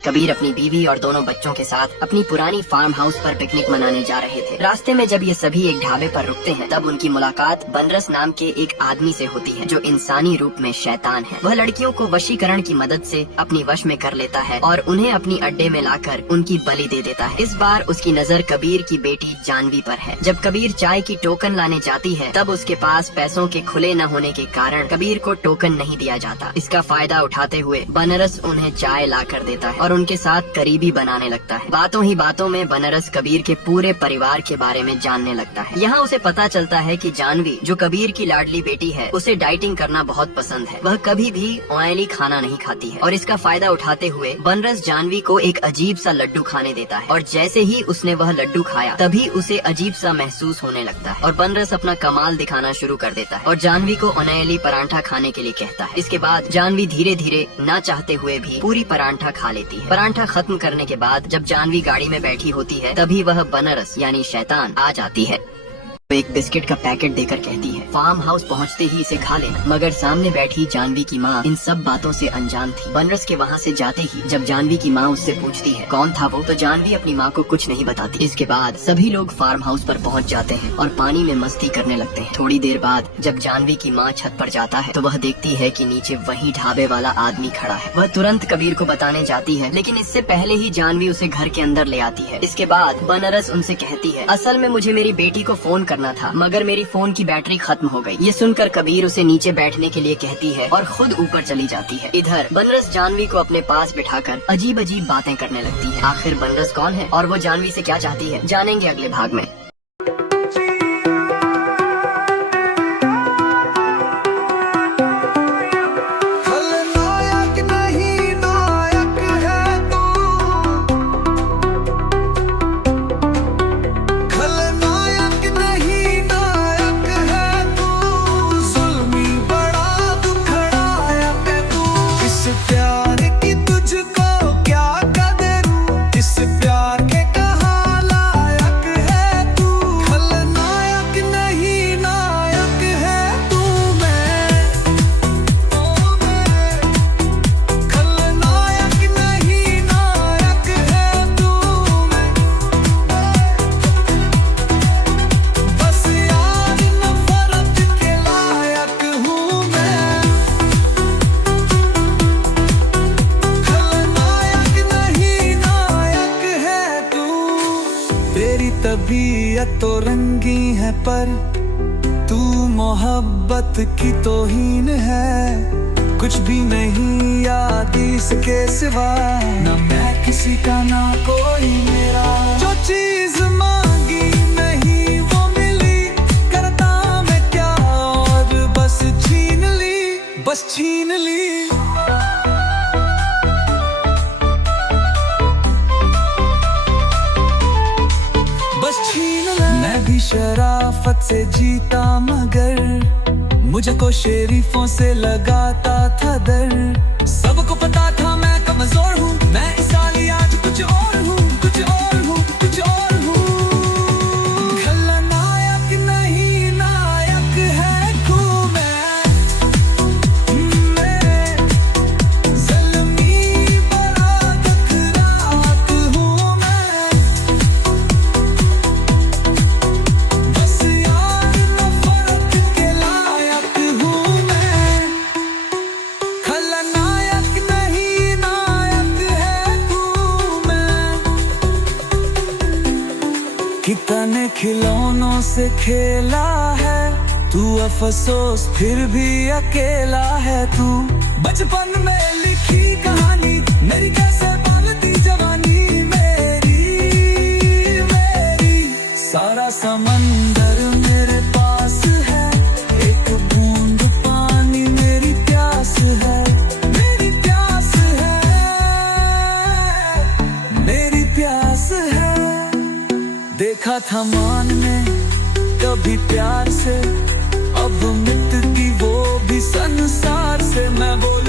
कबीर अपनी बीवी और दोनों बच्चों के साथ अपनी पुरानी फार्म हाउस पर पिकनिक मनाने जा रहे थे। रास्ते में जब ये सभी एक ढाबे पर रुकते हैं तब उनकी मुलाकात बनरस नाम के एक आदमी से होती है जो इंसानी रूप में शैतान है। वह लड़कियों को वशीकरण की मदद से अपनी वश में कर लेता है और उन्हें अपनी अड्डे में लाकर उनकी बलि दे देता है। इस बार उसकी नजर कबीर की बेटी जानवी पर है। जब कबीर चाय की टोकन लाने जाती है तब उसके पास पैसों के खुले न होने के कारण कबीर को टोकन नहीं दिया जाता। इसका फायदा उठाते हुए बनरस उन्हें चाय ला कर देता है और उनके साथ करीबी बनाने लगता है। बातों ही बातों में बनरस कबीर के पूरे परिवार के बारे में जानने लगता है। यहाँ उसे पता चलता है कि जानवी जो कबीर की लाडली बेटी है उसे डाइटिंग करना बहुत पसंद है। वह कभी भी ऑयली खाना नहीं खाती है और इसका फायदा उठाते हुए बनरस जानवी को एक अजीब सा लड्डू खाने देता है और जैसे ही उसने वह लड्डू खाया तभी उसे अजीब सा महसूस होने लगता है और बनरस अपना कमाल दिखाना शुरू कर देता है और जानवी को ऑयली परांठा खाने के लिए कहता है। इसके बाद जानवी धीरे धीरे ना चाहते हुए भी पूरी परांठा खा लेती है। परांठा खत्म करने के बाद जब जानवी गाड़ी में बैठी होती है तभी वह बनरस यानी शैतान आ जाती है। वो एक बिस्किट का पैकेट देकर कहती है फार्म हाउस पहुंचते ही इसे खा लेना। मगर सामने बैठी जानवी की माँ इन सब बातों से अनजान थी। बनरस के वहाँ से जाते ही जब जानवी की माँ उससे पूछती है कौन था वो, तो जानवी अपनी माँ को कुछ नहीं बताती। इसके बाद सभी लोग फार्म हाउस पर पहुँच जाते हैं और पानी में मस्ती करने लगते हैं। थोड़ी देर बाद जब जानवी की माँ छत पर जाता है तो वह देखती है कि नीचे वही ढाबे वाला आदमी खड़ा है। वह तुरंत कबीर को बताने जाती है लेकिन इससे पहले ही जानवी उसे घर के अंदर ले आती है। इसके बाद बनरस उनसे कहती है असल में मुझे मेरी बेटी को फोन करना था मगर मेरी फोन की बैटरी खत्म हो गई। ये सुनकर कबीर उसे नीचे बैठने के लिए कहती है और खुद ऊपर चली जाती है। इधर बनरस जानवी को अपने पास बिठाकर अजीब अजीब बातें करने लगती है। आखिर बनरस कौन है और वो जानवी से क्या चाहती है जानेंगे अगले भाग में। तबीयत तो रंगी है पर तू मोहब्बत की तौहीन है। कुछ भी नहीं याद इसके सिवा, ना मैं किसी का ना कोई मेरा। जो चीज मांगी नहीं वो मिली, करता मैं क्या और बस छीन ली, बस छीन ली। मैं भी शराफत से जीता मगर मुझको शरीफों से लगाता था डर। सबको पता था मैं कमजोर हूँ, मैं इस साली आज कुछ और हूँ, कुछ और हूँ, कुछ और हूँ। खलनायक नहीं नायक है तू, मैं ज़ल्मी बड़ा तकरात हूँ मैं। बस यार नफरत के लायक हूँ मैं। खलनायक नहीं नायक है तू, मैं कितने खिलौनों से खेला है तू, अफसोस फिर भी अकेला है तू। बचपन में लिखी कहानी मेरी कैसे पालती जवानी मेरी, मेरी सारा समंदर मेरे पास है, एक बूंद पानी मेरी प्यास है, मेरी प्यास है, मेरी प्यास है। देखा था मान ने कभी प्यार से, अब मिट की वो भी संसार से। मैं बोल